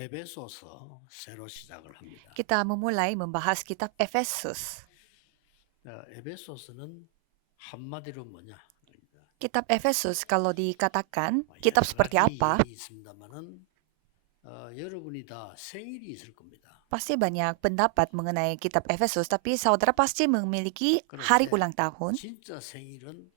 에베소서 새로 시작을 합니다. Kita memulai membahas kitab Efesus. 에베소서는 한마디로 뭐냐? Kitab Efesus kalau dikatakan kitab 여러 seperti 가지 apa, 얘기 있습니다만은 여러분이 다 생일이 있을 겁니다. pasti banyak pendapat mengenai kitab Efesus, tapi saudara pasti memiliki hari 그런데 ulang tahun. 진짜 생일은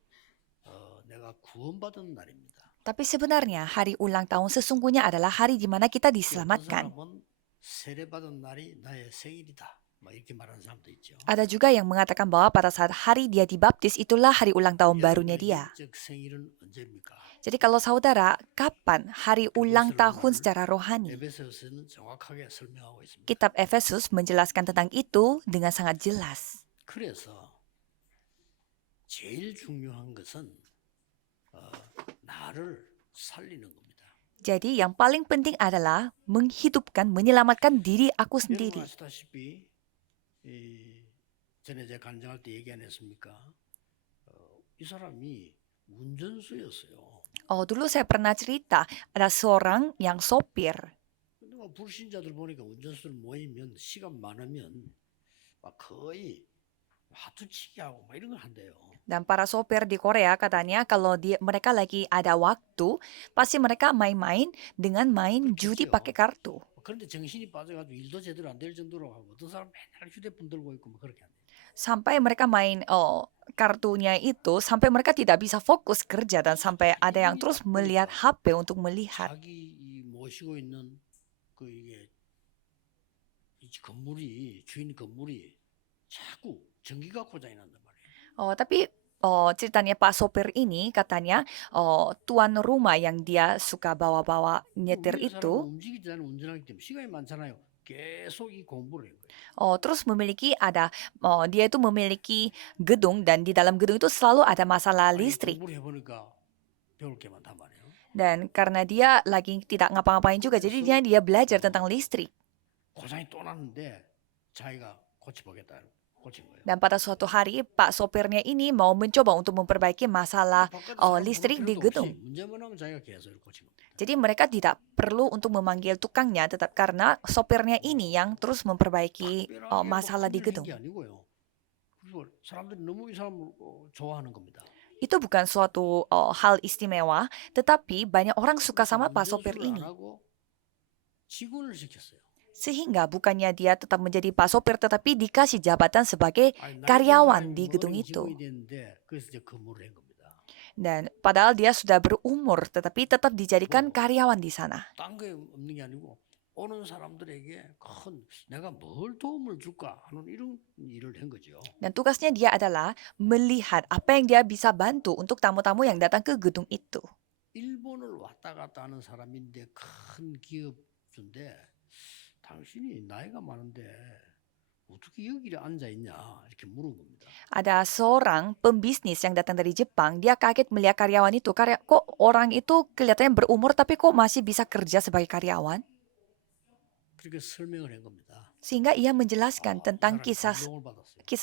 내가 구원받은 날입니다. Tapi sebenarnya hari ulang tahun sesungguhnya adalah hari di mana kita 어떤 diselamatkan. 사람은 세례받은 날이 나의 생일이다. 이렇게 말하는 사람도 있죠. Ada juga yang mengatakan bahwa pada saat hari dia dibaptis itulah hari ulang tahun barunya 여러분의 dia. 영적 생일은 언제입니까? Jadi kalau saudara, kapan hari ulang tahun secara rohani? 에베소서는 정확하게 설명하고 있습니다. Kitab Efesus menjelaskan tentang itu dengan sangat jelas. 그래서 제일 중요한 것은 나를 살리는 겁니다. Jadi yang paling penting adalah menghidupkan, menyelamatkan diri aku 여러분 sendiri. 아시다시피 전에 제가 간증할 때 얘기 안 했습니까? 이 사람이 운전수였어요. Dulu saya pernah cerita, ada seorang yang sopir. 근데 불신자들 보니까 운전수를 모이면 시간 많으면 막 거의 하투치기 하고 막 이런 걸 한대요. Dan para sopir di Korea katanya kalau mereka lagi ada waktu, pasti mereka main-main dengan main judi pakai kartu. 그런데 정신이 빠져가지고 일도 제대로 안 될 정도로 하고 어떤 사람 맨날 휴대폰 들고 있고 뭐 그렇게 한대요. Sampai mereka main kartunya itu, sampai mereka tidak bisa fokus kerja dan sampai ada yang terus melihat HP untuk melihat. 자기 이 모시고 있는 그 이게 이 건물이 주인 건물이 자꾸 전기가 고장이 난단 말이에요. Tapi ceritanya Pak sopir ini katanya tuan rumah yang dia suka bawa-bawa nyetir 우리가 itu 사람은 움직이지 않으면 운전하기 때문에 시간이 많잖아요. 계속 이 공부를 한 거예요. terus dia itu memiliki gedung dan di dalam gedung itu selalu ada masalah 아니, listrik. 공부를 해보니까 배울 게 많단 말이에요. Dan karena dia lagi tidak ngapa-ngapain juga, jadi dia belajar tentang listrik. 고장이 또 났는데 자기가 고쳐보겠다 고친 거예요. Dan pada suatu hari Pak sopirnya ini mau mencoba untuk memperbaiki masalah listrik di gedung. 문제만 하면 자기가 계속 고친 겁니다. Jadi mereka tidak perlu untuk memanggil tukangnya, tetap karena sopirnya ini yang terus memperbaiki masalah di gedung. 사람들이 너무 이 사람을 좋아하는 겁니다. Itu bukan suatu hal istimewa, tetapi banyak orang suka sama Pak sopir ini. 직원을 시켰어요. Sehingga bukannya dia tetap menjadi Pak sopir, tetapi dikasih jabatan sebagai karyawan di gedung itu. Dan padahal dia sudah berumur, tetapi tetap dijadikan karyawan di sana. 오는 사람들에게 큰 내가 뭘 도움을 줄까 하는 이런 일을 한 거죠. Dan tugasnya dia adalah melihat apa yang dia bisa bantu untuk tamu-tamu yang datang ke gedung itu. 일본을 왔다 갔다 하는 사람인데 큰 기업주인데 당신이 나이가 많은데 어떻게 여기를 앉아 있냐 이렇게 물은 겁니다. Ada seorang pembisnis yang datang dari Jepang, dia kaget melihat karyawan itu. Kok orang itu kelihatannya berumur tapi kok masih bisa kerja sebagai karyawan? 그렇게 설명을 한 겁니다. Sehingga ia menjelaskan tentang kisah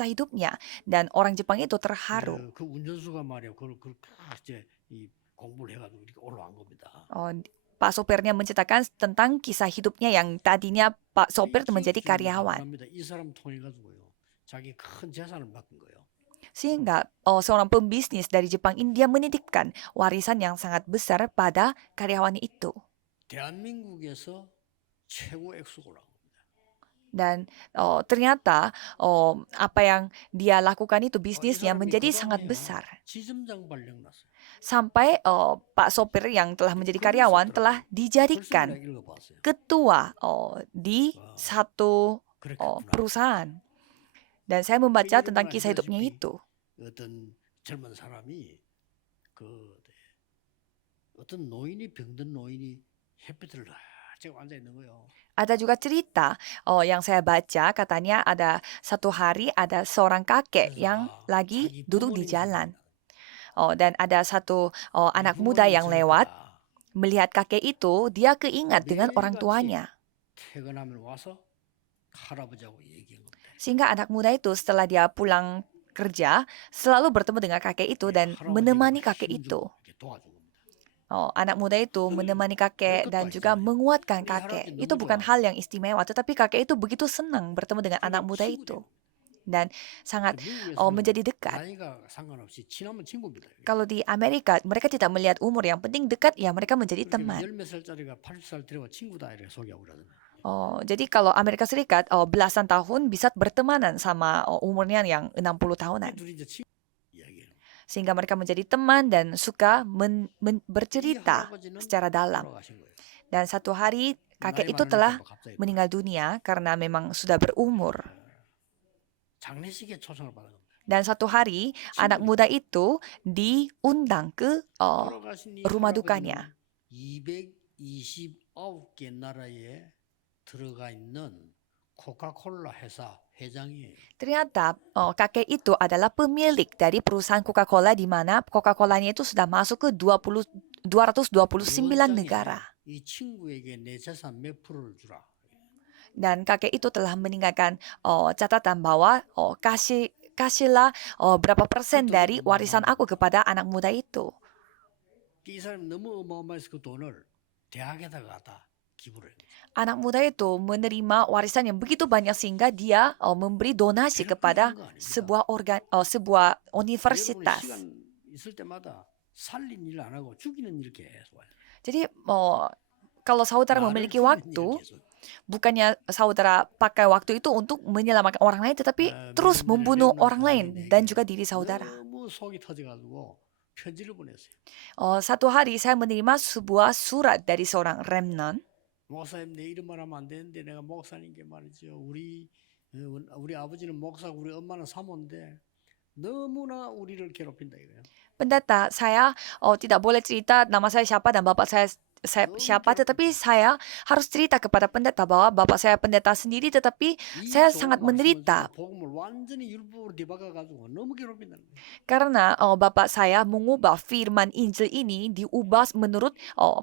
hidupnya dan orang Jepang itu terharu. 그 운전수가 말이야, 그걸 이제 이 공부를 해가지고 이렇게 올라온 겁니다. Pak sopirnya menceritakan tentang kisah hidupnya yang tadinya Pak sopir menjadi karyawan. 이 사람 통해 가지고요, 자기 큰 재산을 맡긴 거예요. Sehingga seorang pembisnis dari Jepang ini dia menitipkan warisan yang sangat besar pada karyawan itu. 대한민국에서 최고 액수가 올라온 겁니다. Dan ternyata apa yang dia lakukan itu bisnisnya menjadi sangat besar. 지점장 발령 났어요. Sampai Pak sopir yang telah menjadi karyawan telah dijadikan ketua di satu perusahaan. Dan saya membaca tentang kisah hidupnya itu. 어떤 젊은 사람이 어떤 노인이 병든 노인이 햇빛을 지금 앉아 있는 거예요. Ada juga cerita yang saya baca, katanya ada satu hari ada seorang kakek yang lagi duduk di jalan. Dan ada satu anak muda yang lewat, melihat kakek itu, dia keingat dengan orang tuanya. Sehingga anak muda itu setelah dia pulang kerja, selalu bertemu dengan kakek itu dan menemani kakek itu. anak muda itu menemani kakek 별것도 dan juga 아니잖아요. menguatkan 우리 할아버지 kakek. Itu 너무 bukan 좋아하고. hal yang istimewa, tetapi kakek itu begitu senang bertemu dengan anak 그러니까 muda 친구 itu 되는 거예요. dan sangat 미국에서는 menjadi dekat. 나이가 상관없이 친하면 친구입니다. 이게. Kalau di Amerika, mereka tidak melihat umur, yang penting dekat, ya mereka menjadi 그렇게 teman. 열 몇 살짜리가 80살 데리고 친구다 이렇게 소개하고 그러잖아요. Jadi kalau Amerika Serikat, belasan tahun bisa bertemanan sama umurnya yang 60 이 tahunan. 둘이 이제 친구 이야기예요. Sehingga mereka menjadi teman dan suka 이 bercerita 할아버지는 secara dalam. 돌아가신 거예요. Dan satu hari kakek 나이 itu 많으니까 telah 뭐 갑자기 meninggal dunia karena memang sudah berumur. 장례식에 초청을 받은 겁니다. Dan satu hari anak 친구니까. muda itu diundang ke 돌아가신 이 rumah 할아버지는 dukanya. 229개 나라에 들어가 있는 코카콜라 회사 회장이에요. Ternyata kakek itu adalah pemilik dari perusahaan Coca-Cola di mana Coca-Colanya itu sudah masuk ke 229 negara. 이 친구에게 내 재산 몇 프로를 주라. Dan kakek itu telah meninggalkan catatan bahwa kasihlah berapa persen dari warisan aku kepada anak muda itu. 이 사람이 너무 어마어마해서 그 돈을 대학에다가 다 기부를 해요. Anak muda itu menerima warisan yang begitu banyak sehingga dia memberi donasi kepada sebuah 여러분이 universitas. 시간 있을 때마다 살린 일 안 하고 죽이는 일 계속 와요. Jadi kalau saudara 나를 memiliki 죽이는 waktu, 일을 계속. bukannya saudara pakai waktu itu untuk menyelamatkan orang lain, tetapi terus membunuh orang lain dan juga diri saudara. 너무 속이 터져가지고 편지를 보냈어요. Satu hari saya menerima sebuah surat dari seorang remnant. 목사님 내 이름 말하면 안 되는데 내가 목사님께 말이죠. 우리 아버지는 목사고 우리 엄마는 사모인데 너무나 우리를 괴롭힌다 이거예요. Pendeta, saya tidak boleh cerita nama saya siapa dan bapak saya siapa, tetapi saya harus cerita kepada pendeta bahwa bapak saya pendeta sendiri, tetapi saya sangat menderita 복음을 완전히 율법으로 뒤바꿔가지고 너무 괴롭힌다는 거예요. karena bapak saya mengubah firman Injil ini diubah menurut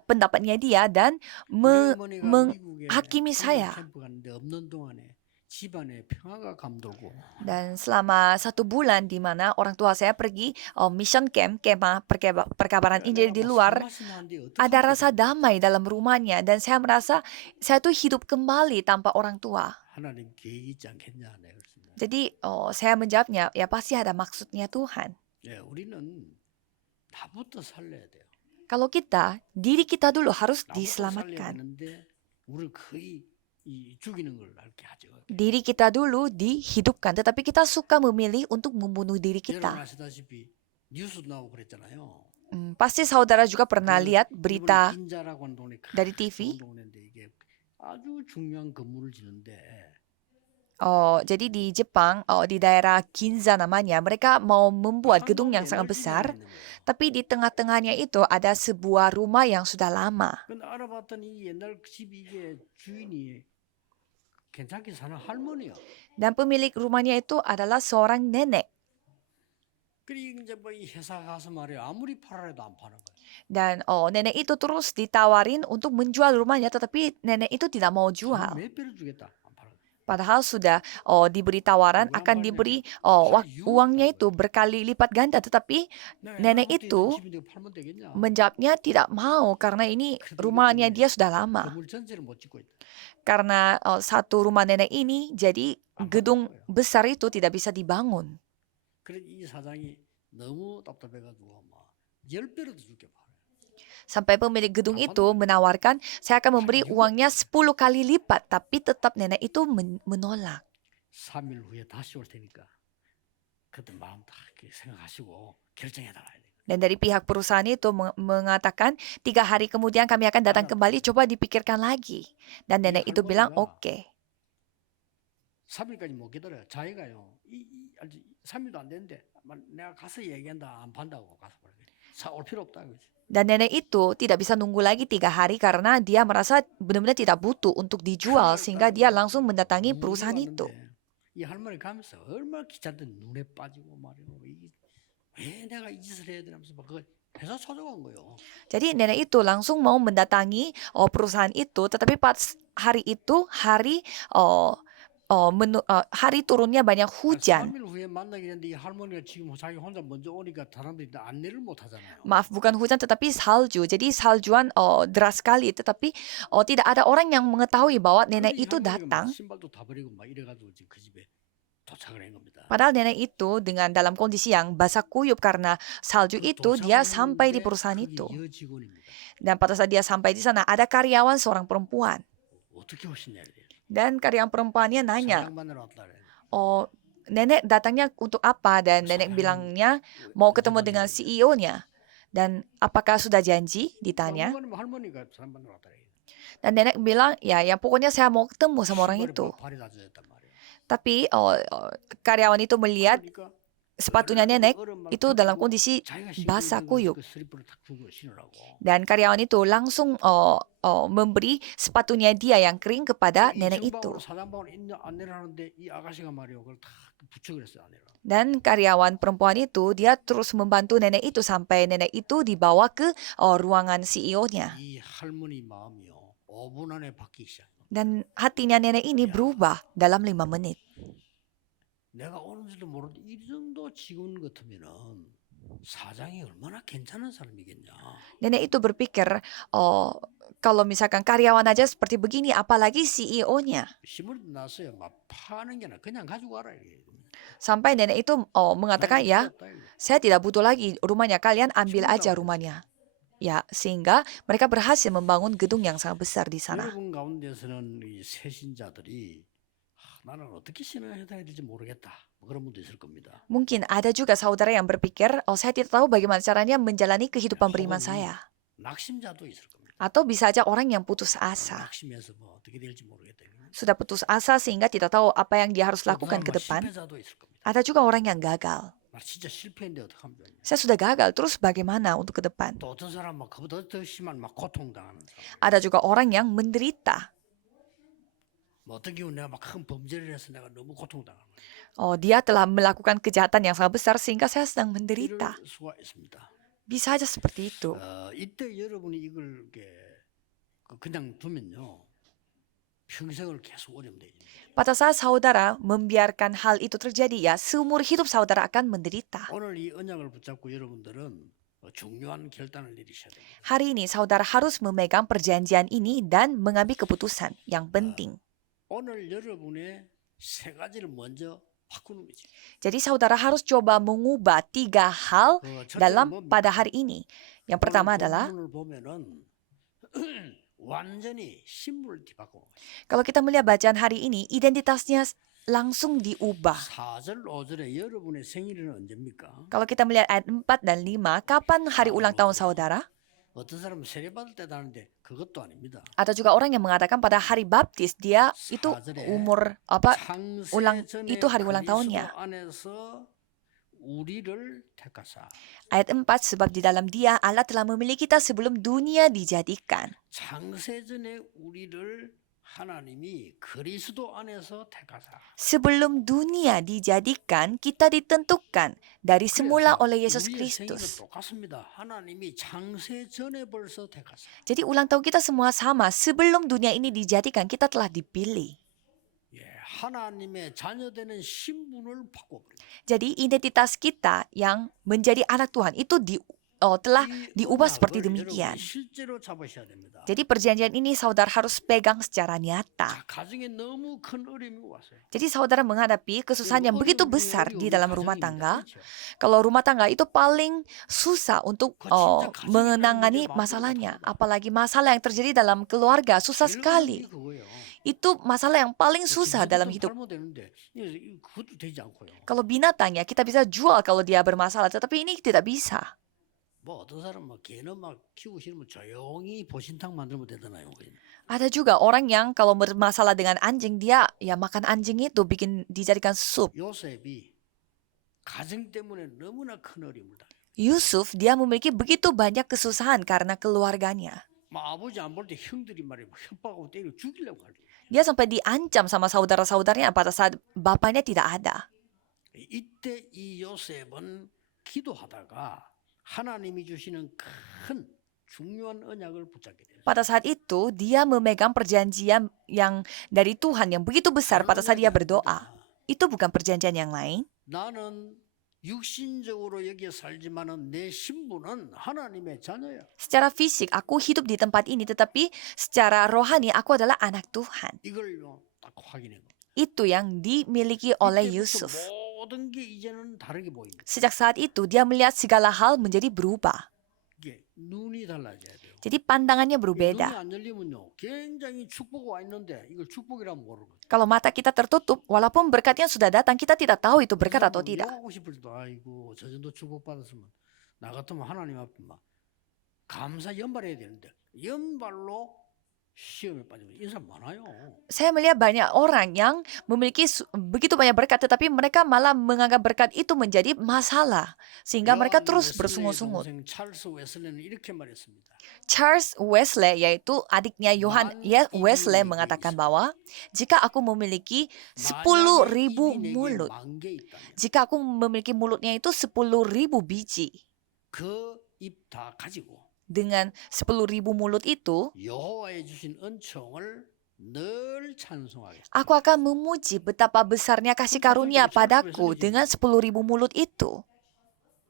pendapatnya dia dan 우리 어머니가 미국에 menghakimi saya. 캠프 갔는데 없는 동안에 집안에 평화가 감돌고 Dan selama 1 bulan di mana orang tua saya pergi mission camp, kemah perkabaran Injil di luar, ada rasa damai dalam rumahnya dan saya merasa saya tuh hidup kembali tanpa orang tua. 하나님 계획이 있지 않겠냐 내가 그랬습니다. Jadi saya menjawabnya, ya pasti ada maksudnya Tuhan. 예, 우리는 나부터 살려야 돼요. Kalau kita, diri kita dulu harus 나부터 살려야 diselamatkan. 되는데 우리를 거의 죽이는 걸 알게 하죠. Diri kita dulu dihidupkan, tetapi kita suka memilih untuk membunuh diri 여러분 kita. 아시다시피 뉴스 나오고 그랬잖아요. Pasti saudara juga pernah lihat berita 일본의 긴자라고 하는 동네 dari TV. 좋은 동네인데 이게 아주 중요한 건물을 짓는데 Jadi di Jepang, di daerah Ginza namanya, mereka mau membuat gedung yang sangat besar, tapi di tengah-tengahnya itu ada sebuah rumah yang sudah lama. 근데 알아봤더니 옛날 집 이게 주인이 괜찮게 사는 할머니야. Dan pemilik rumahnya itu adalah seorang nenek. 그리고 이제 뭐 이 회사 가서 말이야 아무리 팔아도 안 파는 거야. Dan nenek itu terus ditawarin untuk menjual rumahnya, tetapi nenek itu tidak mau jual. 몇 배를 주겠다 안 파는 거야. Padahal sudah diberi tawaran akan diberi uangnya itu berkali lipat ganda, tetapi nenek itu 집인데 팔면 되겠냐? menjawabnya tidak mau karena ini rumahnya dia sudah lama. 건물 전체를 못 짓고 있다. Karena satu rumah nenek ini, jadi gedung besar itu tidak bisa dibangun. 그래 이 사장이 너무 답답해가지고 막 10배로 더 줄게 팔아요. Sampai pemilik gedung itu menawarkan, saya akan memberi uangnya 10 kali lipat, tapi tetap nenek itu menolak. 3일 후에 다시 올 테니까 그때 마음 다 이렇게 생각하시고 결정해 달라야 돼. Dan dari pihak perusahaan itu mengatakan 3 hari kemudian kami akan datang kembali, coba dipikirkan lagi. Dan nenek itu bilang oke. 3일까지 못 기다려요. 자기가요. 3일도 안 되는데 내가 가서 얘기한다 안 판다고 가서 올 필요 없다 그러지. Dan nenek itu tidak bisa nunggu lagi 3 hari karena dia merasa benar-benar tidak butuh untuk dijual sehingga dia langsung mendatangi perusahaan itu. 이 할머니 가면서 얼마나 귀찮던 눈에 빠지고 말이야. 왜 내가 이 짓을 해야 되면서 막 그 회사 찾아간 거예요. Jadi nenek itu langsung mau mendatangi perusahaan itu, tetapi pas hari itu hari hari turunnya banyak hujan. 3일 후에 만나게 됐는데 이 할머니가 지금 자기 혼자 먼저 오니까 사람들이 안내를 못 하잖아요. Maaf, bukan hujan tetapi salju. Jadi saljuan deras sekali, tetapi tidak ada orang yang mengetahui bahwa nenek 그런데 이 itu 할머니가 막 datang. 신발도 다 버리고 막 이래가지고 지금 그 집에 도착을 한 겁니다. Padahal nenek itu dengan dalam kondisi yang basah kuyup karena salju 그리고 itu, dia 도착을 sampai di 했는데 perusahaan 거기 itu. 여직원입니다. Dan pada saat dia sampai di sana, ada karyawan seorang perempuan. 어떻게 오시냐 이래요. Dan karyawan perempuannya nanya, 사장 만나러 왔다 그래요. oh nenek datangnya untuk apa? Dan nenek bilangnya mau ketemu dengan CEO-nya. Dan apakah sudah janji? Ditanya. 당분간이면 할머니가 사람 만나러 왔다 그래요. Dan nenek bilang, ya pokoknya saya mau ketemu sama orang 신발이 itu. 발이 다 젖었단 말이에요. Tapi karyawan itu melihat 그러니까 sepatunya nenek 얼음 막 itu dalam 덮고 kondisi 자기가 신고 basah 있는 kuyup. 그 슬리퍼를 탁 주고 신으라고. Dan karyawan itu langsung memberi sepatunya dia yang kering kepada nenek itu. 사장방으로 안내를 하는데 이 아가씨가 말이요. 그걸 다 붙여 그랬어요 안내를. Dan karyawan perempuan itu, dia terus membantu nenek itu sampai nenek itu dibawa ke ruangan CEO-nya. 이 할머니 마음이요. 5분 안에 바뀌기 시작. Dan hatinya nenek ini berubah dalam 5 menit. 내가 오는 줄도 모르는데 이 정도 직원 같으면은 사장이 얼마나 괜찮은 사람이겠냐. Nenek itu berpikir, kalau misalkan karyawan aja seperti begini, apalagi CEO-nya. 신문이 났어요. 막 파는 게 아니라 그냥 가지고 와라. Sampai nenek itu mengatakan, ya saya tidak butuh lagi rumahnya, kalian ambil aja rumahnya. Ya, sehingga mereka berhasil membangun gedung yang sangat besar di sana. 여러분 가운데서는 이 새신자들이 나는 어떻게 신앙을 해야 될지 모르겠다. 그런 분도 있을 겁니다. Mungkin ada juga saudara yang berpikir, saya tidak tahu bagaimana caranya menjalani kehidupan beriman saya. 낙심자도 있을 겁니다. Atau bisa aja orang yang putus asa. 낙심해서 뭐 어떻게 될지 모르겠다. Sudah putus asa sehingga tidak tahu apa yang dia harus 어떤 lakukan ke 사람은 depan. 실패자도 있을 겁니다. Ada juga orang yang gagal. 나 진짜 실패인데 어떡하면 좋냐. Saya sudah gagal, terus bagaimana untuk ke depan? 또 어떤 사람은 막 그보다 더 심한 막 고통당하는 사람. Ada juga orang yang menderita. 뭐 어떤 경우 내가 막 큰 범죄를 해서 내가 너무 고통당하는 거야. Dia telah melakukan kejahatan yang sangat besar sehingga saya sedang menderita. 이럴 수가 있습니다. Bisa aja seperti itu. 이때 여러분이 이걸 이렇게 그냥 두면요. 평생을 계속 어려움 되죠. Pada saat saudara membiarkan hal itu terjadi, ya seumur hidup saudara akan menderita. 오늘 이 언약을 붙잡고 여러분들은 중요한 결단을 내리셔야 됩니다. Hari ini saudara harus memegang perjanjian ini dan mengambil keputusan yang penting. 오늘 여러분의 세 가지를 먼저 바꾸는 거지. Jadi saudara harus coba mengubah 3 hal dalam pada hari ini. Yang pertama adalah, 본문을 보면은 완전히 신분을 뒤바꾸는 거지. kalau kita melihat bacaan hari ini, identitasnya langsung diubah. 4절, 5절에 여러분의 생일은 언제입니까? Kalau kita melihat ayat 4 dan 5, kapan hari ulang tahun saudara? 어떤 사람은 세례받을 때도 하는데 그것도 아닙니다. Ada juga orang yang mengatakan pada hari baptis dia itu umur itu hari ulang tahunnya. 안에서 우리를 택하사. Ayat 4, sebab di dalam dia Allah telah memilih kita sebelum dunia dijadikan. 창세전에 우리를 하나님이 그리스도 안에서 택하사. Sebelum dunia dijadikan, kita ditentukan dari semula oleh Yesus Kristus. 똑같습니다. 하나님이 창세전에 벌써 택하사. Jadi ulang tahun kita semua sama. Sebelum dunia ini dijadikan, kita telah dipilih. 예, 하나님의 자녀되는 신분을 바꿔버립니다. Jadi identitas kita yang menjadi anak Tuhan itu telah diubah seperti demikian. 실제로 잡으셔야 됩니다. Jadi perjanjian ini saudara harus pegang secara nyata. 가정에 너무 큰 어려움이 왔어요. Jadi saudara menghadapi kesusahan yang begitu besar di dalam rumah tangga. Kalau rumah tangga itu paling susah untuk menangani masalahnya. Apalagi masalah yang terjadi dalam keluarga susah sekali. Itu masalah yang paling susah dalam hidup. Kalau binatang ya kita bisa jual kalau dia bermasalah, tetapi ini tidak bisa. 뭐 어떤 사람은 막 개는 막 키우고 싫으면 조용히 보신탕 만들면 되잖아요. Ada juga orang yang kalau bermasalah dengan anjing, dia ya makan anjing itu dijadikan sup. 요셉이 가정 때문에 너무나 큰 어려움을 당해요. Yusuf dia memiliki begitu banyak kesusahan karena keluarganya. 막 아버지 안 볼 때 형들이 말이야 협박하고 때리고 죽이려고 하죠. Dia sampai diancam sama saudara-saudaranya pada saat bapaknya tidak ada. 이때 이 요셉은 기도하다가 하나님이 주시는 큰 중요한 언약을 붙잡게 돼요. Pada saat itu, dia memegang perjanjian yang dari Tuhan yang begitu besar pada saat dia berdoa. Itu bukan perjanjian yang lain. 나는 육신적으로 여기에 살지만은 내 신분은 하나님의 자녀야. Secara fisik, aku hidup di tempat ini, tetapi secara rohani, aku adalah anak Tuhan. 이걸 딱 확인해 봐. Itu yang dimiliki oleh 이때부터 Yusuf. 모든 게 이제는 다르게 보입니다. Sejak saat itu, dia melihat segala hal menjadi berubah. 이게 눈이 달라져야 돼요. Jadi pandangannya 눈이 berbeda. 안 열리면요, 굉장히 축복이 와 있는데 이걸 축복이라면 모르는 거예요. Kalau mata kita tertutup, walaupun berkatnya sudah datang, kita tidak tahu itu berkat atau tidak. 욕하고 싶을 때도 아이고 저 정도 축복 받았으면 나 같으면 하나님 앞에 막 감사 연발해야 되는데 연발로 시험에 빠지면 인사 많아요. Saya melihat banyak orang yang memiliki begitu banyak berkat, tetapi mereka malah menganggap berkat itu menjadi masalah. Sehingga mereka terus bersungut-sungut. 동생 찰스 웨슬레는 이렇게 말했습니다. Charles Wesley, yaitu adiknya Yohan Wesley, mengatakan bahwa jika aku memiliki 10.000 mulut, jika aku memiliki mulutnya itu 10.000 biji, 그 입 다 가지고 dengan 10.000 mulut itu, 여호와의 주신 은총을 늘 찬송하겠습니다. aku akan memuji betapa besarnya kasih karunia padaku dengan 10.000 mulut itu.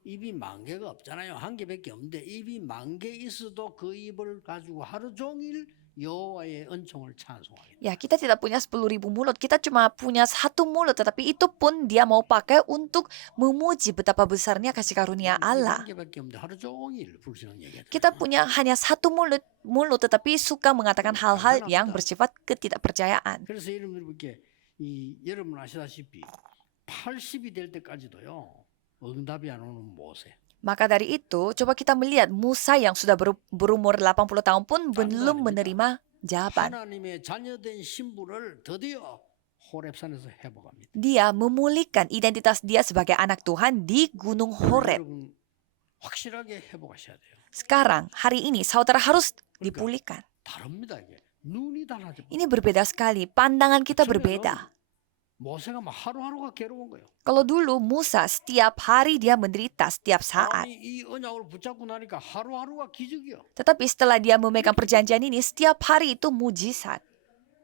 입이 10,000개가 없잖아요. 한 개밖에 없는데 입이 10,000개 있어도 그 입을 가지고 하루 종일 여호와의 은총을 찬송하겠다. Ya, kita tidak punya 10.000 mulut, kita cuma punya satu mulut, tetapi itu pun dia mau pakai untuk memuji betapa besarnya kasih karunia Allah. 한 개밖에 없는데 하루 종일 불신앙 얘기하죠. Kita punya hanya satu mulut, tetapi suka mengatakan hal-hal yang bersifat ketidakpercayaan. 그래서 여러분들께 여러분 아시다시피 80이 될 때까지도요. 응답이 안 오는 모세. Maka dari itu, coba kita melihat Musa yang sudah berumur 80 tahun pun belum menerima jawaban. 하나님의 자녀된 신분을 드디어 호렙산에서 회복합니다. Dia memulihkan identitas dia sebagai anak Tuhan di Gunung Horeb. 여러분 확실하게 회복하셔야 돼요. Sekarang, hari ini, saudara harus dipulihkan. 다릅니다 이게. 눈이 달라져. Ini berbeda sekali, pandangan kita berbeda. 모세가 막 하루하루가 괴로운 거예요. Kalau dulu Musa setiap hari dia menderita setiap saat. 아니, 이 언약을 붙잡고 나니까 하루하루가 기적이요. Tetapi setelah dia memegang perjanjian ini, setiap hari itu mujizat.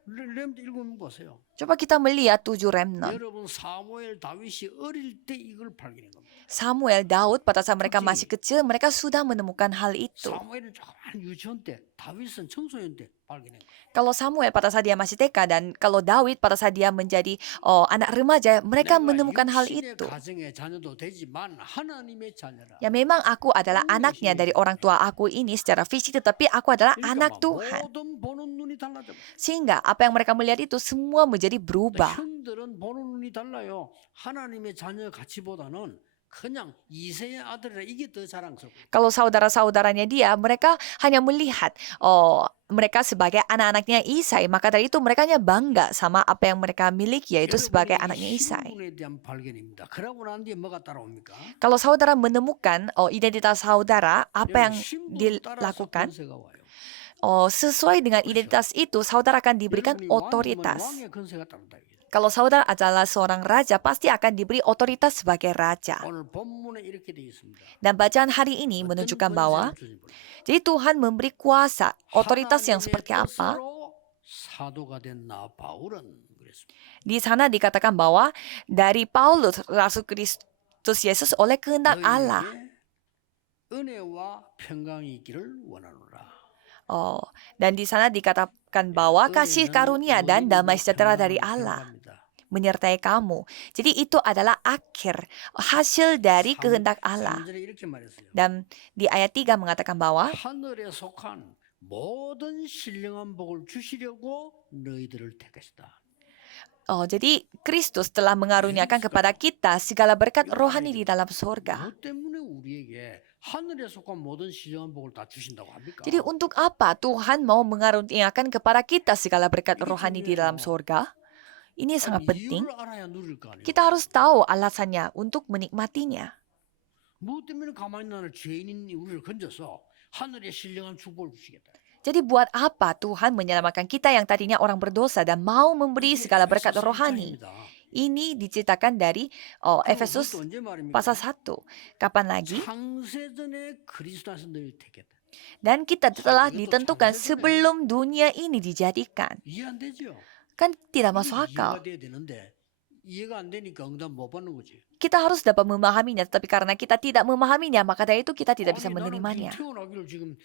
렘드 읽으면 보세요. Coba kita melihat 7 remnant. 여러분 사무엘 다윗이 어릴 때 이걸 발견한 겁니다. Samuel, Daud pada saat mereka masih kecil, mereka sudah menemukan hal itu. 사무엘은 조그만 유치원 때, 다윗은 청소년 때 발견한 거예요. Kalau Samuel pada saat dia masih TK dan kalau Daud pada saat dia menjadi anak remaja, mereka menemukan hal itu. 가정의 자녀도 되지만 하나님의 자녀라. Ya memang aku adalah anaknya dari orang tua aku ini secara fisik, tetapi aku adalah anak Tuhan. 모든 보는 눈이 달라져. Sehingga apa yang mereka melihat itu semua menjadi berubah. 형들은 보는 눈이 달라요. 하나님의 자녀 가치보다는 그냥 이세의 아들이라 이게 더 자랑스러워. Kalau saudara-saudaranya dia, mereka hanya melihat mereka sebagai anak-anaknya Isai. Maka dari itu mereka hanya bangga sama apa yang mereka miliki, yaitu sebagai anaknya Isai. 신분에 대한 발견입니다. 그러고 난 뒤에 뭐가 따라옵니까? Kalau saudara menemukan identitas saudara, apa yang 신분을 따라서 dilakukan, 권세가 와요. sesuai dengan identitas itu, saudara akan diberikan 여러분이 otoritas. 왕의 권세가 따른다. Kalau saudara adalah seorang raja, pasti akan diberi otoritas sebagai raja. 오늘 본문에 이렇게 되어 있습니다. Dan bacaan hari ini 어떤 menunjukkan 권세를 bahwa 주는지 몰라요. jadi Tuhan memberi kuasa, otoritas yang 하나님의 seperti apa? 뜻으로 사도가 된 나 바울은 그랬습니다. Di sana dikatakan bahwa dari Paulus, Rasul Kristus Yesus oleh kehendak Allah. 너희에게 은혜와 평강이 있기를 원하노라. Dan di sana dikatakan bahwa kasih karunia dan damai sejahtera dari Allah menyertai kamu. Jadi itu adalah akhir, hasil dari kehendak Allah. 3절에 이렇게 말했어요. Dan di ayat 3 mengatakan bahwa 하늘에 속한 모든 신령한 복을 주시려고 너희들을 택하시다. jadi Kristus telah mengaruniakan kepada kita segala berkat rohani di dalam surga. 뭐 때문에 우리에게 하늘에 속한 모든 신령한 복을 다 주신다고 합니까? Jadi untuk apa Tuhan mau mengaruniakan kepada kita segala berkat rohani di dalam surga? Ini sangat penting. 이유를 알아야 누릴 거 아니에요. Kita harus tahu alasannya untuk menikmatinya. 뭐 때문에 가만히 나는 죄인인 우리를 건져서 하늘의 신령한 축복을 주시겠다. Jadi buat apa Tuhan menyelamatkan kita yang tadinya orang berdosa dan mau memberi segala berkat rohani? Ini diceritakan dari Efesus pasal 1. Kapan lagi? 창세전에 그리스도 안에서 너희를 택했다. Dan kita telah 이것도 ditentukan 창세전에 sebelum dunia ini dijadikan. 이해 안 되죠? Kan tidak 이게 masuk akal. 이해가 돼야 되는데 이해가 안 되니까 응답 못 받는 거지. Kita harus dapat memahaminya, tetapi karena kita tidak memahaminya, maka dari itu kita tidak bisa 아니 나는 지금 menerimanya. 태어나기를 지금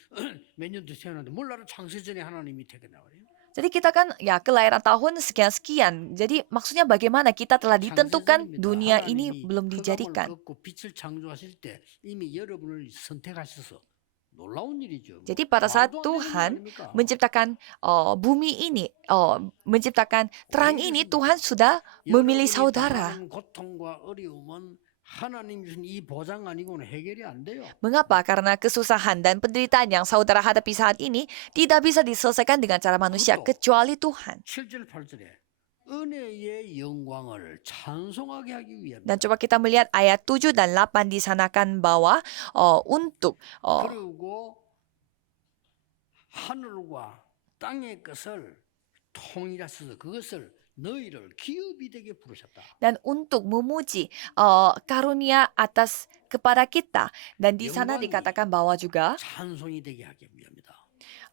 몇 년도 태어났는데 뭘 나를 창세전에 하나님이 택했나 말이에요. Jadi kita kan ya kelahiran tahun sekian-sekian. Jadi maksudnya bagaimana kita telah ditentukan 창세전입니다. dunia ini 하나님이 belum 흑암을 dijadikan. 걷고 빛을 창조하실 때 이미 여러분을 선택하셔서 놀라운 일이죠. Jadi pada saat 말도 안 되는 일 Tuhan 아닙니까? menciptakan bumi ini, menciptakan terang ini, Tuhan sudah memilih 여러분이 saudara. 당하는 고통과 어려움은 하나님 주신 이 보장 아니고는 해결이 안 돼요. Mengapa? Karena kesusahan dan penderitaan yang saudara hadapi saat ini tidak bisa diselesaikan dengan cara manusia kecuali Tuhan. 7절 8절에 은혜의 영광을 찬송하게 하기 위함. Dan coba kita melihat ayat 7 dan 8 di sana kan bahwa untuk 그리고 하늘과 땅의 것을 통일하셔서 그것을 너희를 기업이 되게 부르셨다. dan untuk memuji karunia atas kepada kita. Dan di sana 영광이 dikatakan bahwa juga 찬송이 되게 하기 위함이다.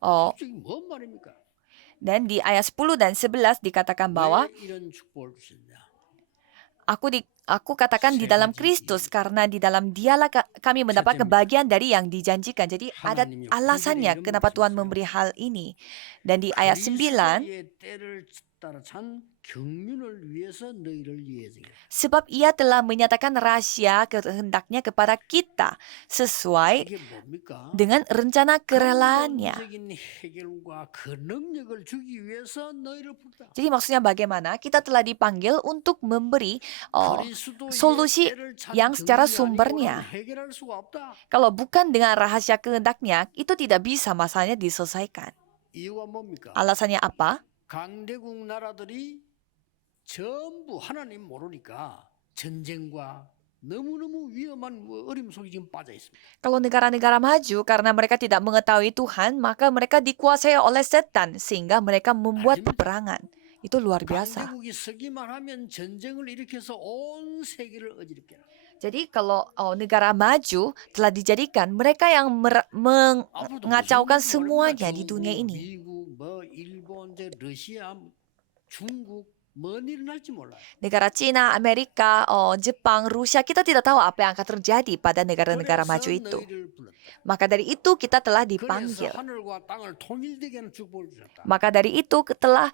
어, 갑자기 뭔 말입니까? dan di ayat 10 dan 11 dikatakan bahwa 왜 이런 축복을 주셨냐? aku katakan di dalam Kristus karena di dalam Dialah kami mendapat kebahagiaan dari yang dijanjikan. Jadi ada alasannya kenapa Tuhan memberi hal ini. Dan di ayat 9, 그리스도의 때를 따라 찬 경륜을 위해서 너희를 예정해. sebab ia telah menyatakan rahasia kehendaknya kepada kita sesuai 이게 뭡니까? dengan rencana kerelaannya. 근본적인 해결과 그 능력을 주기 위해서 너희를 부르다. Jadi maksudnya bagaimana? Kita telah dipanggil untuk memberi 그리스도의 solusi 때를 찬 yang secara 경륜이 sumbernya. 아니고는 해결할 수가 없다. Kalau bukan dengan rahasia kehendaknya, itu tidak bisa masalahnya diselesaikan. 이유가 뭡니까? Alasannya apa? 강대국 나라들이 전부 하나님 모르니까 전쟁과 너무너무 위험한 어려움 속에 지금 빠져 있습니다. Kalau negara-negara maju karena mereka tidak mengetahui Tuhan, maka mereka dikuasai oleh setan sehingga mereka membuat peperangan. Itu luar biasa. 강대국이 서기만 하면 전쟁을 일으켜서 온 세계를 어지럽게 합니다. Jadi kalau negara maju telah dijadikan mereka yang mengacaukan semuanya di dunia ini. 미국, 뭐 일본, 러시아, 중국 뭔 일어날지 몰라요. Negara Cina, Amerika, Jepang, Rusia, kita tidak tahu apa yang akan terjadi pada negara-negara maju 그래서 itu. 너희를 불렀다. Maka dari itu kita telah 그래서 dipanggil. 하늘과 땅을 통일되게 하는 축복을 주셨다. Maka dari itu telah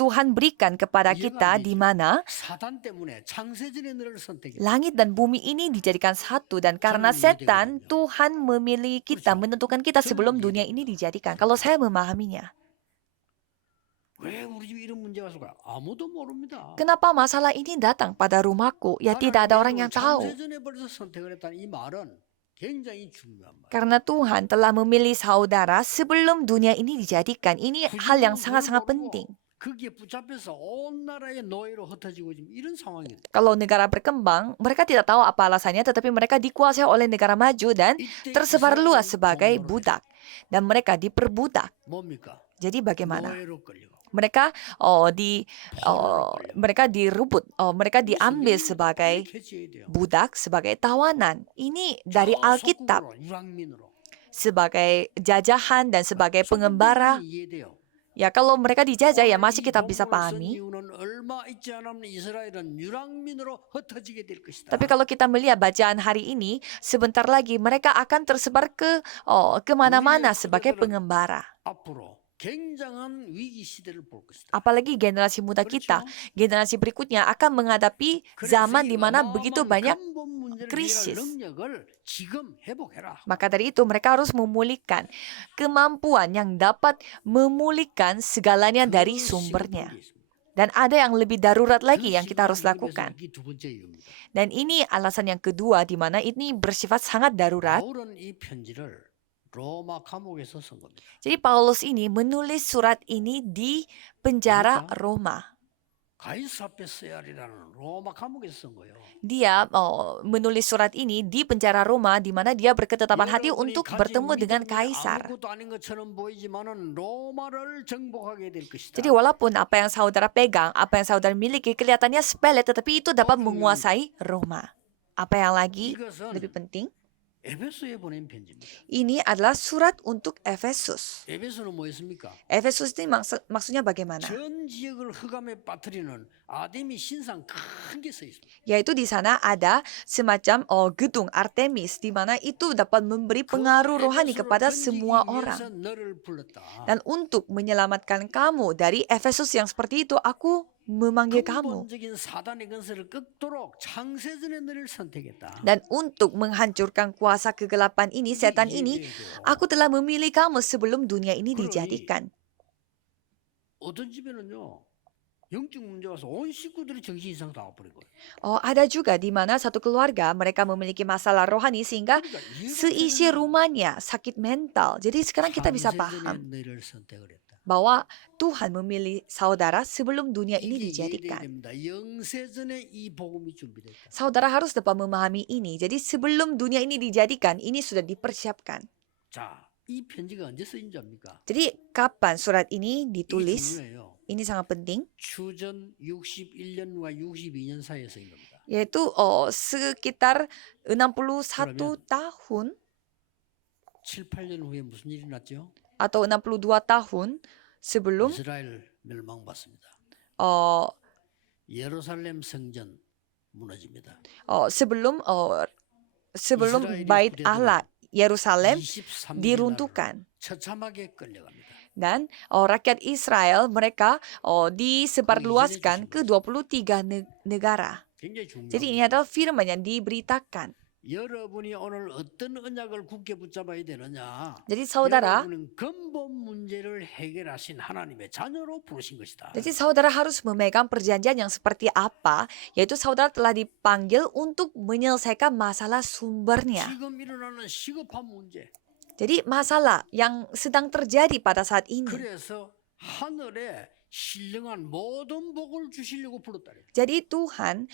Tuhan berikan kepada kita di mana 사단 때문에 창세전에 너를 선택했다. langit dan bumi ini dijadikan satu. Dan karena setan, Tuhan memilih kita, menentukan kita sebelum dunia ini dijadikan. Kalau saya memahaminya. 왜 우리 집에 이런 문제가 왔을까? 아무도 모릅니다. Kenapa masalah ini datang pada rumahku? Ya tidak ada orang yang tahu. 창세전에 벌써 선택을 했다는 이 말은 굉장히 중요한 말. Karena Tuhan telah memilih saudara sebelum dunia ini dijadikan. Ini hal yang sangat-sangat penting. 거기에 붙잡혀서 온 나라의 노예로 흩어지고 지금 이런 상황입니다. Kalau negara berkembang, mereka tidak tahu apa alasannya, tetapi mereka dikuasai oleh negara maju dan 이때 tersebar luas 이스라엘은 sebagai 종로로 budak. Dan mereka diperbudak. 뭡니까? Jadi bagaimana? 노예로 끌려가. Mereka mereka direbut, mereka diambil sebagai 이렇게 지어야 돼요. budak, sebagai tawanan. Ini dari Alkitab, 속국으로, 유랑민으로. sebagai jajahan dan sebagai pengembara. 속국민이 이해돼요. Ya kalau mereka dijajah ya masih 오늘 kita 이 bisa 본문을 쓴 pahami. 이유는 얼마 있지 않으면 이스라엘은 유랑민으로 흩어지게 될 것이다. Tapi kalau kita melihat bacaan hari ini, sebentar lagi mereka akan tersebar ke kemana-mana sebagai pengembara. 앞으로 굉장한 위기 시대를 볼 것이다. Apalagi generasi muda kita, generasi berikutnya akan menghadapi zaman di mana begitu banyak krisis. 능력을 지금 회복해라. Maka dari itu mereka harus memulihkan kemampuan yang dapat memulihkan segalanya dari sumbernya. Dan ada yang lebih darurat lagi yang kita harus lakukan. 이 두 번째 이유입니다. Dan ini alasan yang kedua di mana ini bersifat sangat darurat. 바울은 이 편지를 로마 감옥에서 쓴 겁니다. Jadi Paulus ini menulis surat ini di penjara Roma. 가이사 앞에 써야 하리라는 로마 감옥에서 쓴 거예요. Dia menulis surat ini di penjara Roma di mana dia berketetapan hati untuk bertemu dengan kaisar. 아무것도 아닌 것처럼 보이지만은 로마를 정복하게 될 것이다. Jadi walaupun apa yang saudara pegang, apa yang saudara miliki kelihatannya sepele, tetapi itu dapat menguasai Roma. Apa yang lagi 이것은 lebih penting? 에베소에 보낸 편지입니다. Ini adalah surat untuk Efesus. 에베소는 뭐였습니까? Efesus ini maksudnya bagaimana? 전 지역을 흑암에 빠뜨리는 아데미 신상 큰 게 써 있습니다. Yaitu di sana ada semacam gedung Artemis di mana itu dapat memberi pengaruh rohani kepada semua orang. 너를 불렀다. Dan untuk menyelamatkan kamu dari Efesus yang seperti itu, aku memanggil kamu. 근본적인 사단의 건설을 꺾도록 창세전에 너를 선택했다. Dan untuk menghancurkan kuasa kegelapan ini, setan ini, aku telah memilih kamu sebelum dunia ini dijadikan. 어떤 집에는요. 영적 문제 와서 온 식구들이 정신 이상 다 와버린 거예요. Ada juga di mana satu keluarga mereka memiliki masalah rohani sehingga seisi rumahnya sakit mental. Jadi sekarang kita bisa paham 창세전에 너를 선택을 했다. bahwa Tuhan memilih saudara sebelum dunia ini 이게 이해돼야 dijadikan. 됩니다. 영세전에 이 복음이 준비됐다. Saudara harus dapat memahami ini. Jadi sebelum dunia ini dijadikan, ini sudah dipersiapkan. 자, 이 편지가 언제 쓰인 줄 압니까? Jadi kapan surat ini 이게 ditulis? 중요해요. Ini sangat penting. 추전 61년과 62년 사이에 쓰인 겁니다. Yaitu sekitar 61 tahun 7, 8년 후에 무슨 일이 났죠? atau 62 tahun sebelum 이스라엘 멸망받습니다. 예루살렘 성전 무너집니다. sebelum 이스라엘이 Bait 부대들은 Allah Yerusalem 23년 diruntuhkan. 처참하게 끌려갑니다. Dan rakyat Israel mereka disebarluaskan ke 23 negara. 굉장히 Jadi ini 중요합니다. adalah firman yang diberitakan. 여러분이 오늘 어떤 언약을 굳게 붙잡아야 되느냐? Jadi saudara, 여러분은 근본 문제를 해결하신 하나님의 자녀로 부르신 것이다. jadi saudara harus memegang perjanjian yang seperti apa, yaitu saudara telah dipanggil untuk menyelesaikan masalah sumbernya. 지금 일어나는 시급한 문제. Jadi masalah yang sedang terjadi pada saat ini. 그래서 하늘에 신령한 모든 복을 주시려고 불렀다. Jadi Tuhan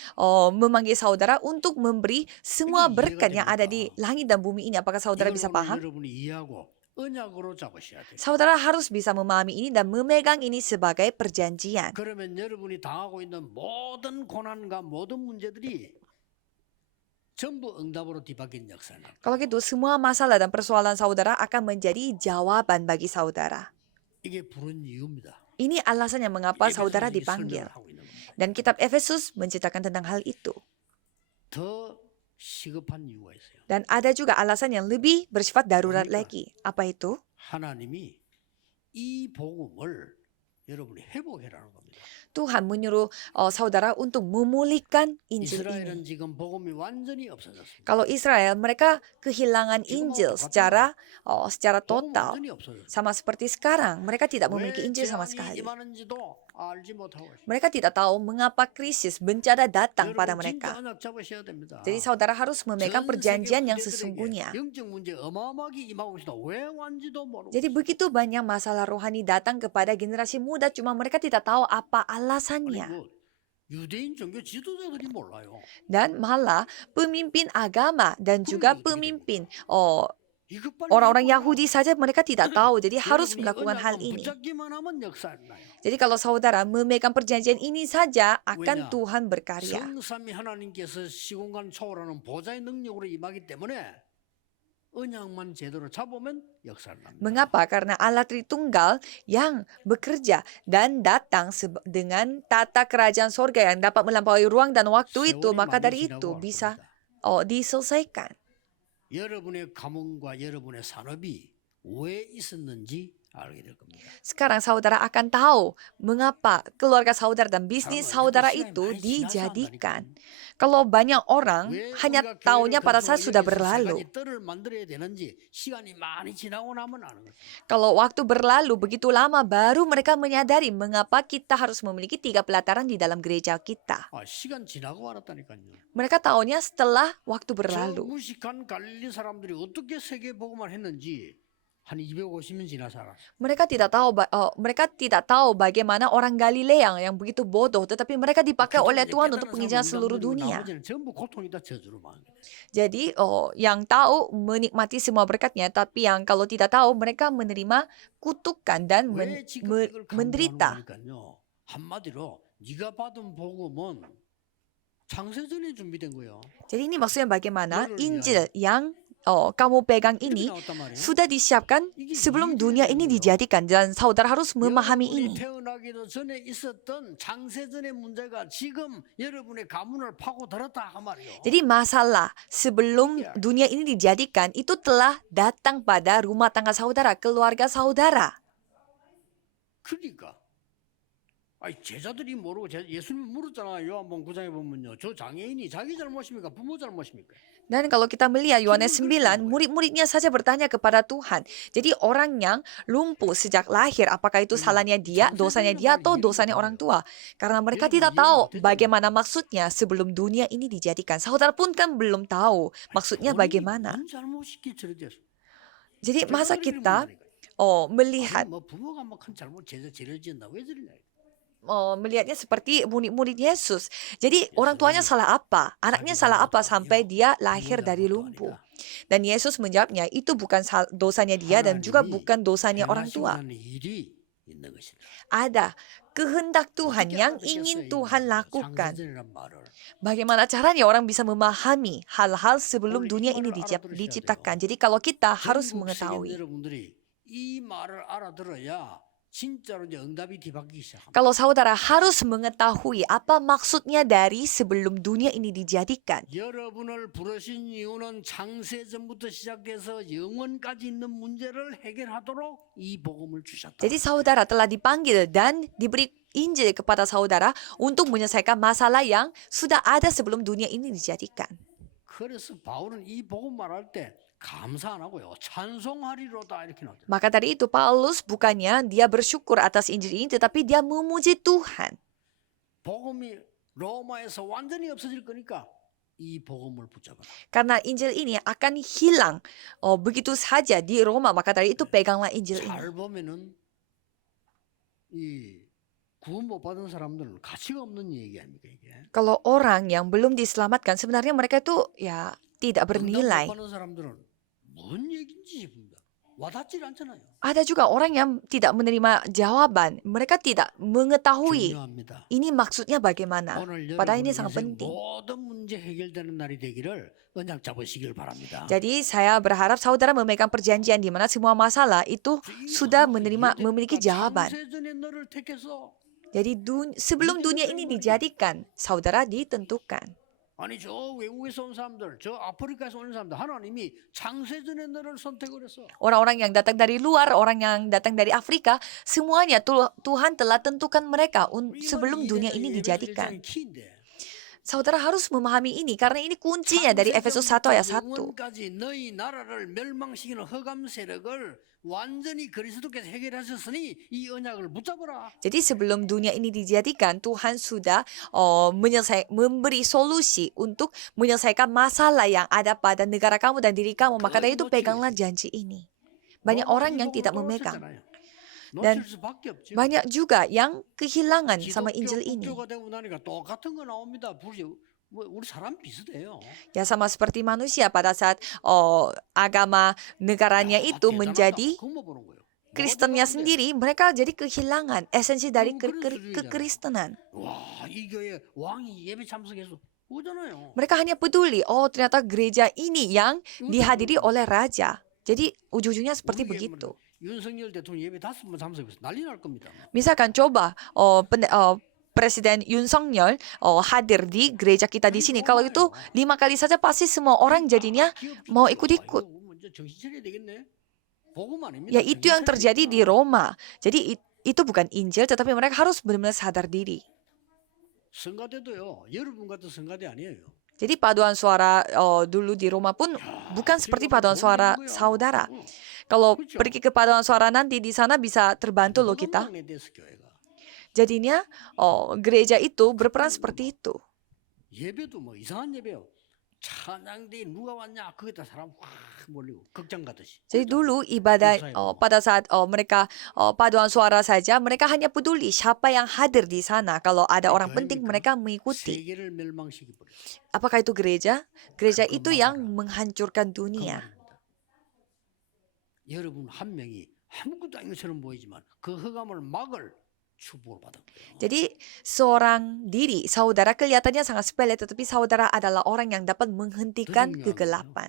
memanggil saudara untuk memberi semua Ini berkat i해가 yang ada 됩니까? di langit dan bumi ini. Apakah saudara 이걸 bisa 오늘 paham? 여러분이 이해하고 언약으로 잡으셔야 돼요. Saudara harus bisa memahami ini dan memegang ini sebagai perjanjian. 그러면 여러분이 당하고 있는 모든 고난과 모든 문제들이 전부 응답으로 뒤바뀐 역사는. Kalau gitu, semua masalah dan persoalan saudara akan menjadi jawaban bagi saudara. 이게 부른 이유입니다. Ini alasannya mengapa 에베소서 saudara 이 dipanggil. 설명을 하고 있는 겁니다. Dan kitab Efesus menceritakan tentang hal itu. 더 시급한 이유가 있어요. Dan ada juga alasan yang lebih bersifat darurat 뭡니까? lagi. Apa itu? 하나님이 이 복음을 여러분이 회복해라는 겁니다. Tuhan menyuruh saudara untuk memulihkan Injil ini. 이스라엘은 지금 복음이 완전히 없어졌습니다. Kalau Israel, mereka kehilangan Injil secara 복음 total. 완전히 없어졌어요. Sama seperti sekarang, mereka tidak memiliki 왜 Injil sama 재앙이 sekali. 임하는지도 알지 못하고 있어요. Mereka tidak tahu mengapa krisis bencana datang pada 여러분 진짜 mereka. 언약 잡으셔야 됩니다. Jadi saudara harus memegang 전 세계 perjanjian yang 후대들에게 sesungguhnya. 영적 문제 어마어마하게 임하고 있다. 왜 왔는지도 모르고. Jadi begitu banyak masalah rohani datang kepada generasi muda, cuma mereka tidak tahu apa alasannya. 아니, 유대인 종교 지도자들이 몰라요. Dan malah pemimpin agama dan juga pemimpin 이것 빨리 orang-orang 해봐. Yahudi saja mereka tidak tahu. Jadi harus 여러분이 melakukan hal 언약만 ini. 붙잡기만 하면 역사 안 나요. Jadi kalau saudara memegang perjanjian ini saja 왜냐? akan Tuhan berkarya. 성삼위 하나님께서 시공간 초월하는 보좌의 능력으로 임하기 때문에 언약만 제대로 잡으면 역사를 납니다. Mengapa? Karena Allah Tritunggal yang bekerja dan datang dengan tata kerajaan sorga yang dapat melampaui ruang dan waktu itu, 세월이 maka 많이 dari 지나고 itu 할 bisa 겁니다. diselesaikan. 여러분의 가문과 여러분의 산업이 왜 있었는지 알게 될 겁니다. Sekarang saudara akan tahu mengapa keluarga saudara dan bisnis saudara itu dijadikan. Kalau banyak orang 왜 hanya 우리가 taunya 교회를 pada saat 건설하기 sudah 위해서 세 berlalu. 가지 뜰을 만들어야 되는지 시간이 많이 지나고 나면 아는 거죠. Kalau waktu berlalu begitu lama baru mereka menyadari mengapa kita harus memiliki 3 pelataran di dalam gereja kita. 시간 지나고 알았다니까요. Mereka tahunya setelah waktu 저 berlalu. 무식한 갈릴리 사람들이 어떻게 세계 복음을 했는지 한 250년 지나서 알았어요. Mereka tidak tahu bagaimana orang Galilea yang begitu bodoh, tetapi mereka dipakai oleh Tuhan untuk penginjilan seluruh dunia. 나머지는 전부 고통이다 저주로만. Jadi yang tahu menikmati semua berkatnya, tapi yang kalau tidak tahu mereka menerima kutukan dan 왜 지금 이걸 menderita. 강조하는가니까요. 한마디로 네가 받은 복음은 창세전에 준비된 거예요. Jadi ini maksudnya bagaimana 너를 Injil yang kamu pegang 이렇게 ini 나왔단 말이에요. sudah disiapkan 이게 sebelum 이해돼야 dunia 되는 ini 거예요. dijadikan dan saudara harus memahami 여러분이 ini. 태어나기도 전에 있었던 창세전의 문제가 지금 여러분의 가문을 파고들었다 그 말이에요. Jadi masalah sebelum dunia ini dijadikan itu telah datang pada rumah tangga saudara, keluarga saudara. 그러니까 아니 제자들이 모르고 예수님이 물었잖아. 요한복음 9장에 보면요. 저 장애인이 자기 잘못입니까? 부모 잘못입니까? Dan kalau kita melihat Yohanes 9, murid-muridnya saja bertanya kepada Tuhan. Jadi orang yang lumpuh sejak lahir, apakah itu salahnya dia, dosanya dia, atau dosanya orang tua? Karena mereka tidak tahu bagaimana maksudnya sebelum dunia ini dijadikan. Saudara pun kan belum tahu maksudnya bagaimana. 뭔 잘못이기 저랬댔어. Jadi masa kita melihat 뭐 부모가 뭐 큰 잘못 죄를 지었나 왜 저러냐. melihatnya seperti murid-murid Yesus. Jadi orang tuanya salah apa? Anaknya salah apa sampai dia lahir dari lumpuh? Dan Yesus menjawabnya, itu bukan dosanya dia dan juga bukan dosanya orang tua. 일이 있는 것이다. Ada kehendak Tuhan yang ingin Tuhan lakukan. Bagaimana caranya orang bisa memahami hal-hal sebelum dunia ini diciptakan? Jadi kalau kita harus mengetahui. 여러분들이 이 말을 알아들어야 진짜로 이제 응답이 뒤바뀌기 시작합니다. Kalau saudara harus mengetahui apa maksudnya dari sebelum dunia ini dijadikan. 여러분을 부르신 이유는 창세전부터 시작해서 영원까지 있는 문제를 해결하도록 이 복음을 주셨다. Jadi saudara telah dipanggil dan diberi Injil kepada saudara untuk menyelesaikan masalah yang sudah ada sebelum dunia ini dijadikan. 그래서 바울은 이 복음 말할 때 감사 안 하고요. 찬송하리로다 이렇게 나오죠. Maka dari itu Paulus bukannya dia bersyukur atas Injil ini, tetapi dia memuji Tuhan. 복음이 로마에서 완전히 없어질 거니까 이 복음을 붙잡아라. Karena Injil ini akan hilang begitu saja di Roma, maka dari itu peganglah Injil ini. 잘 보면은 이 구원 못 받은 사람들은 가치가 없는 얘기 아닙니까 이게? Kalau orang yang belum diselamatkan, sebenarnya mereka itu ya tidak bernilai. 응답 못 받는 사람들은 뭔 얘기인지 싶습니다. 와닿질 않잖아요. Ada juga orang yang tidak menerima jawaban. Mereka tidak mengetahui 중요합니다. ini maksudnya bagaimana. 오늘 Padahal 여러분 ini sangat 인생 penting. 모든 문제 해결되는 날이 되기를 언약 잡으시길 바랍니다. Jadi saya berharap saudara memegang perjanjian di mana semua masalah itu sudah memiliki jawaban. 창세전의 너를 택해서 Jadi sebelum dunia ini dijadikan, saudara ditentukan. 아니 저 외국에서 온 사람들, 저 아프리카에서 온 사람들 하나님이 창세전의 너를 선택을 했어. Orang-orang yang datang dari luar, orang yang datang dari Afrika, semuanya Tuhan telah tentukan mereka sebelum dunia ini dijadikan. Saudara harus memahami ini karena ini kuncinya dari Efesus 1 ayat 1. 영원까지 너희 나라를 멸망시키는 흑암 세력을 완전히 그리스도께서 해결하셨으니 이 언약을 붙잡으라. Jadi sebelum dunia ini dijadikan, Tuhan sudah memberi solusi untuk menyelesaikan masalah yang ada pada negara kamu dan diri kamu. Maka dari itu peganglah janji ini. Banyak orang yang tidak memegang. Dan banyak juga yang kehilangan sama Injil ini. 우리 사람 비슷해요. Ya sama seperti manusia pada saat agama negaranya itu menjadi Kristennya sendiri, mereka jadi kehilangan esensi dari kekristenan. Mereka hanya peduli, ternyata gereja ini yang dihadiri oleh raja. Jadi ujung-ujungnya seperti begitu. Misalkan coba Presiden Yoon Suk-yeol hadir di gereja kita di sini. Kalau itu 5 kali saja pasti semua orang jadinya mau ikut-ikut. Ya itu yang terjadi di Roma. Jadi itu bukan Injil, tetapi mereka harus benar-benar sadar diri. Jadi paduan suara dulu di Roma pun bukan seperti paduan suara saudara. Kalau pergi ke paduan suara nanti di sana bisa terbantu loh kita. Jadinya gereja itu berperan seperti itu. 예배도 뭐 이상한 예배요. 찬양대 누가 왔냐 거기다 사람 확 몰리고 극장 가듯이. Jadi dulu ibadah pada saat mereka paduan suara saja, mereka hanya peduli siapa yang hadir di sana. Kalau ada orang penting mereka mengikuti. 세계를 멸망시켜 버려. Apakah itu gereja? Gereja itu yang menghancurkan dunia. 여러분 한 명이 아무것도 아닌 것처럼 보이지만 그 흑암을 막을 Jadi seorang diri, saudara kelihatannya sangat sepele, tetapi saudara adalah orang yang dapat menghentikan kegelapan.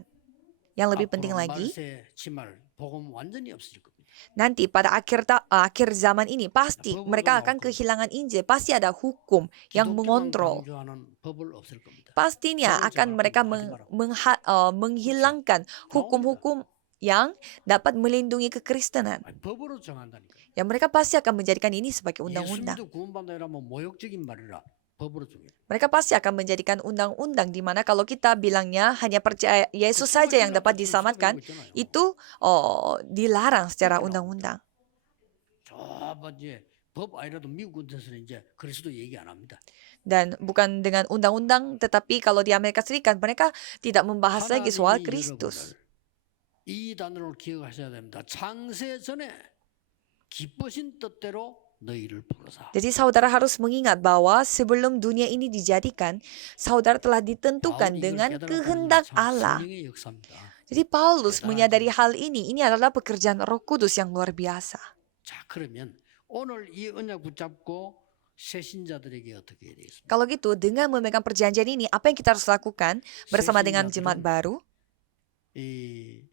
Yang lebih penting 앞으로는 lagi, 말세 치말 복음 완전히 없어질 겁니다. nanti pada akhir zaman ini pasti 법으로 mereka 나올 akan 겁니다. kehilangan Injil, pasti ada hukum yang 기독교만 mengontrol. 강조하는 법을 없앨 겁니다. Pastinya 법을 akan 정할 mereka 겁니다. 하지 마라. menghilangkan hukum-hukum yang dapat melindungi kekristenan. 아니, 법으로 정한다니까. Ya mereka pasti akan menjadikan ini sebagai undang-undang. 예수님도 구원받으라면 모욕적인 말이라 법으로 정해. Mereka pasti akan menjadikan undang-undang di mana kalau kita bilangnya hanya percaya Yesus saja yang dapat diselamatkan, itu dilarang secara undang-undang. 저 이제 법 아니라도 미국 군대에서는 이제 그리스도 얘기 안 합니다. Dan bukan dengan undang-undang, tetapi kalau di Amerika Serikat mereka tidak membahas lagi soal 하나님이 Kristus. 여러분을 이 단어를 기억하셔야 됩니다. 창세 전에 기쁘신 뜻대로 너희를 부르사. Jadi saudara harus mengingat bahwa sebelum dunia ini dijadikan, saudara telah ditentukan dengan kehendak Allah. 성령의 역사입니다. Jadi Paulus menyadari hal ini adalah pekerjaan Roh Kudus yang luar biasa. 자, 그러면 오늘 이 언약 붙잡고 새 신자들에게 어떻게 해야 되겠습니까? Kalau gitu, dengan memegang perjanjian ini, apa yang kita harus lakukan bersama dengan jemaat baru? 이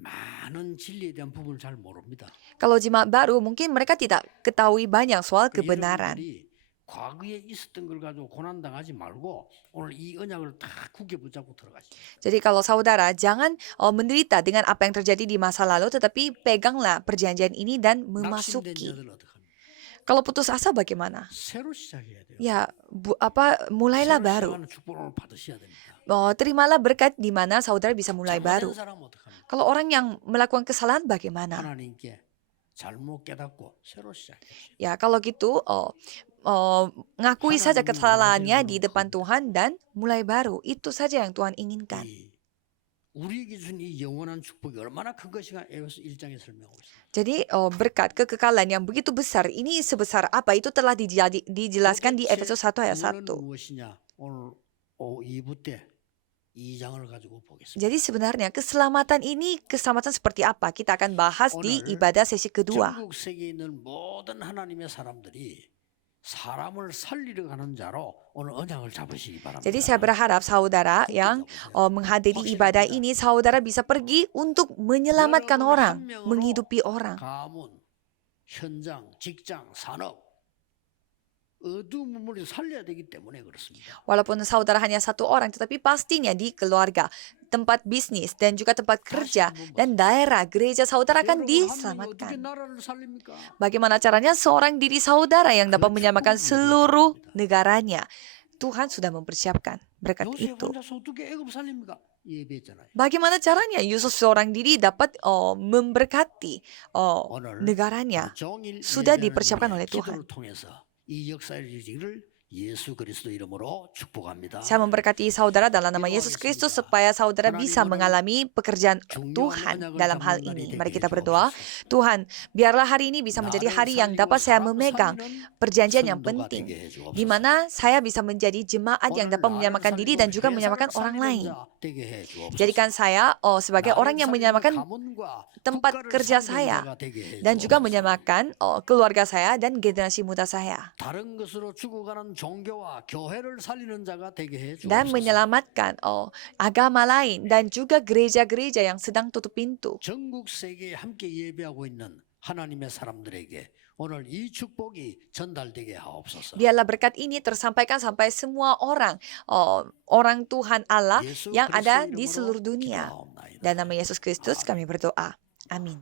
많은 진리에 대한 부분을 잘 모릅니다. Kalau jemaat baru, mungkin mereka tidak ketahui banyak soal kebenaran. 여러분들이 과거에 있었던 걸 가지고 고난 당하지 말고 오늘 이 언약을 다 굳게 붙잡고 들어가시죠. Jadi kalau saudara jangan menderita dengan apa yang terjadi di masa lalu, tetapi peganglah perjanjian ini dan 낙심된 memasuki. 자들 어떡합니까? Kalau putus asa bagaimana? 새로 시작해야 돼요. Ya, mulailah 새로 baru. 시작하는 축복을 받으셔야 됩니다. Terimalah berkat di mana saudara bisa mulai baru. 잘못된 사람은 어떡합니까? Kalau orang yang melakukan kesalahan bagaimana? 하나님께 잘못 깨닫고 새로 시작해요. Ya, kalau gitu, ngakui saja kesalahannya di depan Tuhan dan mulai baru. Itu saja yang Tuhan inginkan. 우리에게 준 이 영원한 축복이 얼마나 큰 것인가 에베소 1장에 설명하고 있습니다. Jadi berkat kekekalan yang begitu besar, ini sebesar apa? Itu telah dijelaskan di Efesus 1 ayat 1. 구원은 무엇이냐? 오늘 2부 때 2장을 가지고 보겠습니다. Jadi sebenarnya keselamatan ini keselamatan seperti apa? Kita akan bahas di ibadah sesi kedua. 전국 세계에 있는 모든 하나님의 사람들이 사람을 살리려 가는 자로 오늘 언약을 잡으시기 바랍니다. Jadi saya berharap saudara yang menghadiri ibadah ini, saudara bisa pergi untuk menyelamatkan orang, menghidupi orang. 가문, 현장, 직장, 산업 어두운 부분을 살려야 되기 때문에 그렇습니다. Walaupun saudara hanya satu orang, tetapi pastinya di keluarga, tempat bisnis, dan juga tempat kerja, dan daerah gereja saudara akan 어떻게 diselamatkan. 나라를 살립니까? Bagaimana caranya seorang diri saudara yang dapat menyelamatkan seluruh negaranya? Tuhan sudah mempersiapkan berkat 요셉 itu. 혼자서 어떻게 애굽 살립니까? 예배했잖아요. Bagaimana caranya Yusuf seorang diri dapat memberkati 오늘 negaranya? 종일 sudah 예배하는 dipersiapkan 중에 oleh Tuhan. 기도를 통해서 이 역사의 일을 예수 그리스도 이름으로 축복합니다. Saya memberkati saudara dalam nama Yesus Kristus supaya saudara bisa mengalami pekerjaan Tuhan dalam hal ini. Mari kita berdoa. Tuhan, biarlah hari ini bisa menjadi hari yang dapat saya memegang perjanjian yang penting, di mana saya bisa menjadi jemaat yang dapat menyamakan diri dan juga menyamakan orang lain. Jadikan saya sebagai orang yang menyamakan tempat kerja saya dan juga menyamakan keluarga saya dan generasi muda saya. 다른 것으로 죽어가는 종교와 교회를 살리는 자가 되게 해 Dan 주옵소서. menyelamatkan agama lain dan juga gereja-gereja yang sedang tutup pintu. 전국 세계에 함께 예배하고 있는 하나님의 사람들에게 오늘 이 축복이 전달되게 하옵소서. Biarlah berkat ini tersampaikan sampai semua orang, orang Tuhan Allah 예수 yang ada 그리스도 di 이름으로 seluruh dunia. 기도하옵나이다. Dan nama Yesus Kristus kami berdoa. Amin.